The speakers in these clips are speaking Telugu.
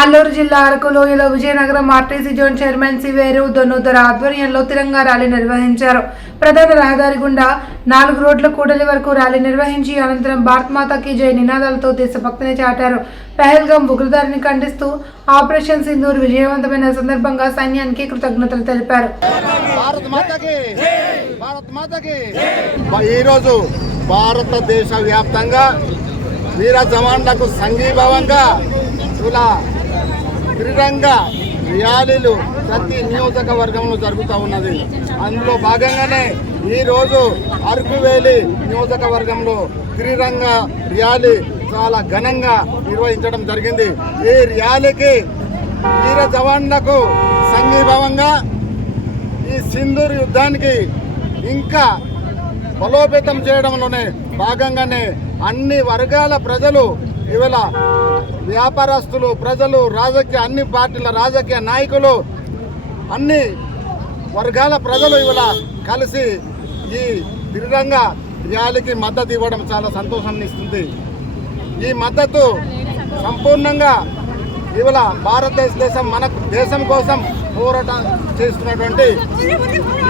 అల్లూరు జిల్లా అరకు లోయలో Vizianagaram RTC zone chairman Siveru Donnudora ఆధ్వర్యంలో తిరంగా ర్యాలీ నిర్వహించారు. ప్రధాన రహదారి గుండా నాలుగు రోడ్ల కూడలి వరకు ర్యాలీ నిర్వహించి అనంతరం భారత్ మాతాకి జై నినాదాలతో దేశభక్తిని చాటారు. పహల్గాం ఉగ్రదారిని ఖండిస్తూ ఆపరేషన్ సింధూర్ విజయవంతమైన సందర్భంగా సైన్యానికి కృతజ్ఞతలు తెలిపారు. ఈరోజు భారతదేశ వ్యాప్తంగా వీర జవాన్లకు సంఘీభావంగా ఇలా క్రీడంగ ర్యాలీలు ప్రతి నియోజకవర్గంలో జరుగుతూ ఉన్నది. అందులో భాగంగానే ఈరోజు అరకువేలి నియోజకవర్గంలో త్రిరంగ ర్యాలీ చాలా ఘనంగా నిర్వహించడం జరిగింది. ఈ ర్యాలీకి వీర జవాన్లకు సంఘీభావంగా ఈ సింధూర్ యుద్ధానికి ఇంకా బలోపేతం చేయడంలోనే భాగంగానే అన్ని వర్గాల ప్రజలు ఇవాళ వ్యాపారస్తులు ప్రజలు రాజకీయ అన్ని పార్టీల రాజకీయ నాయకులు అన్ని వర్గాల ప్రజలు ఇవాళ కలిసి ఈ తిరురంగ ర్యాలీకి మద్దతు ఇవ్వడం చాలా సంతోషాన్ని ఇస్తుంది ఈ మద్దతు సంపూర్ణంగా ఇవాళ భారతదేశ దేశం మన దేశం కోసం పోరాటం చేస్తున్నటువంటి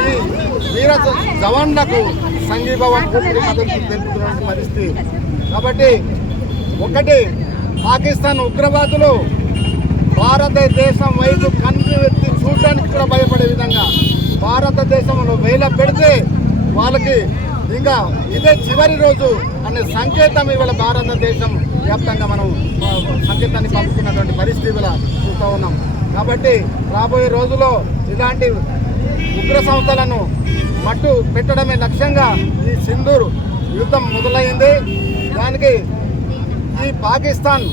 ఈ వీర జవాన్లకు సంఘీభావం పూర్తి మద్దతు పరిస్థితి. కాబట్టి ఒకటి పాకిస్తాన్ ఉగ్రవాదులు భారతదేశం వైపు కన్ను ఎత్తి చూడడానికి కూడా భయపడే విధంగా భారతదేశంలో వేల పెడితే వాళ్ళకి ఇంకా ఇదే చివరి రోజు అనే సంకేతం ఇవాళ భారతదేశం వ్యాప్తంగా మనం సంకేతాన్ని పంపుతున్నటువంటి పరిస్థితి ఇవాళ చూస్తూ ఉన్నాం. కాబట్టి రాబోయే రోజుల్లో ఇలాంటి ఉగ్ర సంస్థలను మట్టు పెట్టడమే లక్ష్యంగా ఈ సింధూర్ యుద్ధం మొదలైంది. దానికి ఈ పాకిస్తాన్